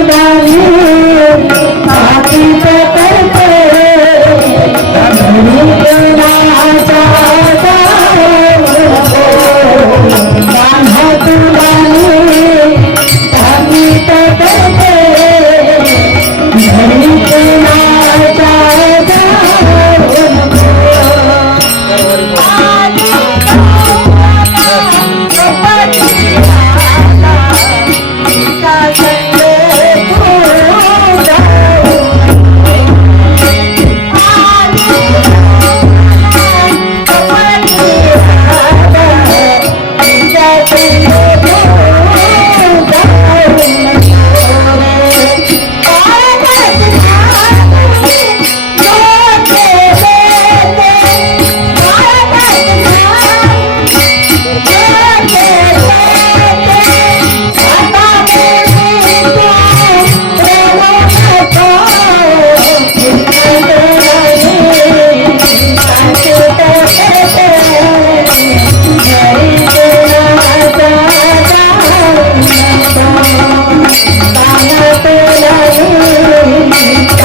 Buddha Thank you.